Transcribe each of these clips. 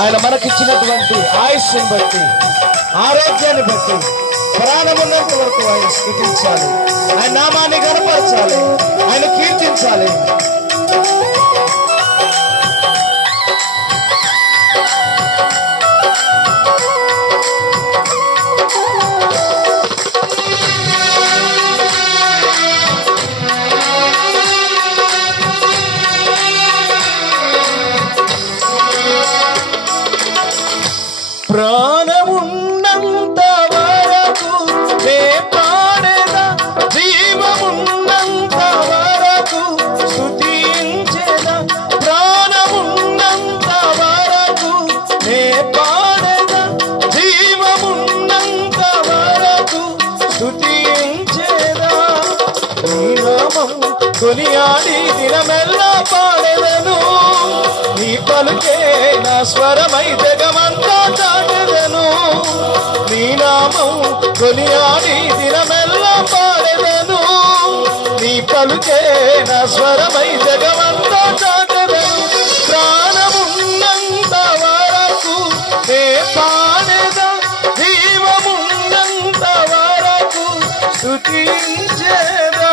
ఆయన మనకిచ్చినటువంటి ఆయుష్ని బట్టి, ఆరోగ్యాన్ని బట్టి, ప్రాణమున్నంత వరకు ఆయన స్తుతించాలి, ఆయన నామాన్ని గణపరచాలి, ఆయన కీర్తించాలి. ప్రాణమున్నంత వరకు నే పాడేదా, జీవమున్నంత వరకు స్తుతించేదా. ప్రాణమున్నంత వరకు నే పాడేదా, జీవమున్నంత వరకు స్తుతించేదా. నీ నామం కొనియాడి దినమెల్లా పాడెదను, నీ పలుకే నా స్వరమై జగమంతా చాటెదను. నీ నామం కొనియాడి దినమెల్లా పాడెదను, నీ పలుకే నా స్వరమై జగమంతా చాటెదను. ప్రాణమున్నంత వరకు నే పాడెదా, జీవమున్నంత వరకు స్తుతించేదా.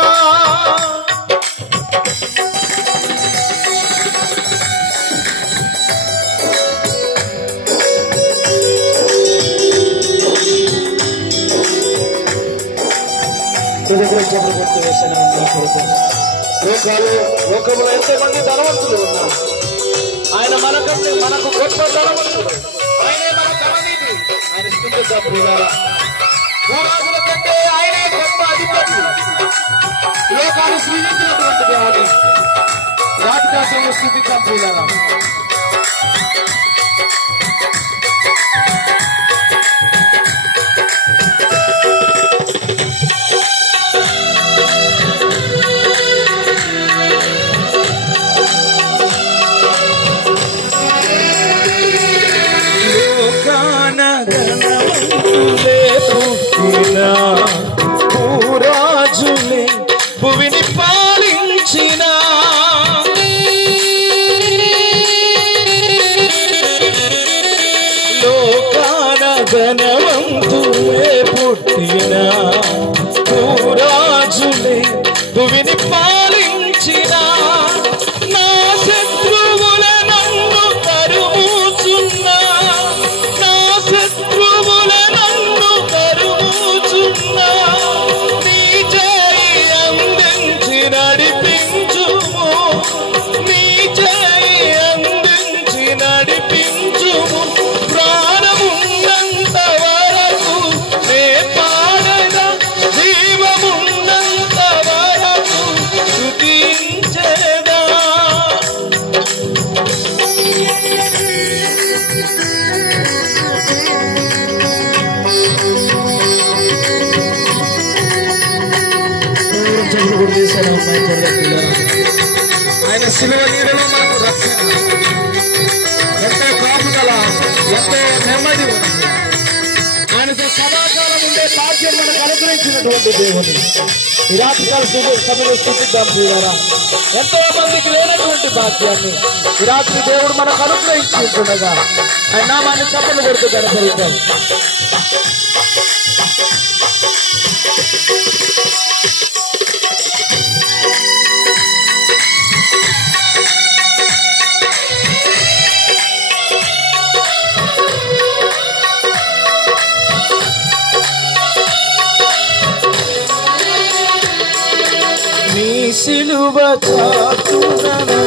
లోకంలో ఎంతో మంది ధనవంతులు ఉన్నారు, ఆయన మనకంటే మనకు గొప్ప ధనవంతుడు, ఆయనే మన ధననిధి. ఆయన స్తుతిద్దాం ప్రియులారా. భూరాజుల కంటే ఆయనే గొప్ప అధిపతి. లోకాన్ని సృజించినటువంటి దేవుని రాజకాశంలో స్తుతిద్దాం ప్రియులారా. భూరాజులే భువిని పాలించిన లోకాన ధనవంతులే పుట్టిన భూరాజులే భువిని పాలించిన నా శత్రువుల నన్ను తరుముచున్నా, నా శత్రువుల నన్ను తరుముచున్నా. నీ చేయి అందించి నడిపించుము, నీ చేయి అందించి నడిపించుము. ప్రాణమున్నంత వరకు నే పాడెదా, జీవమున్నంత వరకు స్తుతించేదా. ఆయన శిలువ నీడలో మనకు రక్షణ, ఎంతో కాపుదల, ఎంతో నెమ్మది ఉంది. ఆయనతో సదాకాలం ఉండే భాగ్యం మనకు అనుగ్రహించినటువంటి దేవుని ఈ రాత్రికాల సభలో స్తుతిద్దాం ప్రియులారా. ఎంతో మందికి లేనటువంటి భాగ్యాన్ని ఈ రాత్రి దేవుడు మనకు అనుగ్రహించి ఉంటుండగా ఆయన నామాన్ని చప్పట్లు కొడుతూ కనపరుద్దాం. నీ సిలువ చాటునను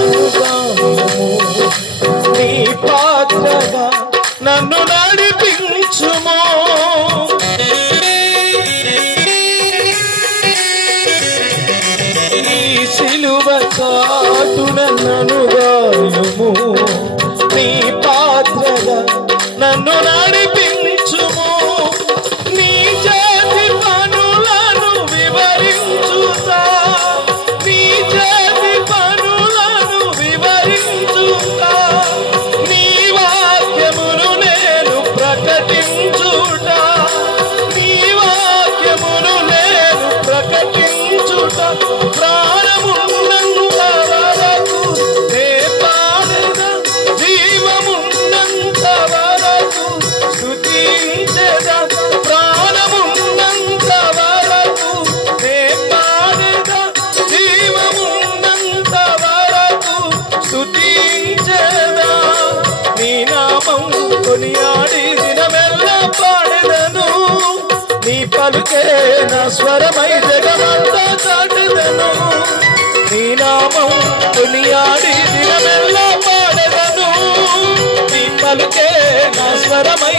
నీ పాత్రగా నన్ను నడిపించుము. నీ సిలువ చాటునను గాయము, నీ పాత్రగా నన్ను నడిపించుము. పలుకే నా స్వరమై జగమంతా చాటెదను నీ నామం కొనియాడి దినమెల్లా పాడెదను నీ పలుకే నా స్వరమై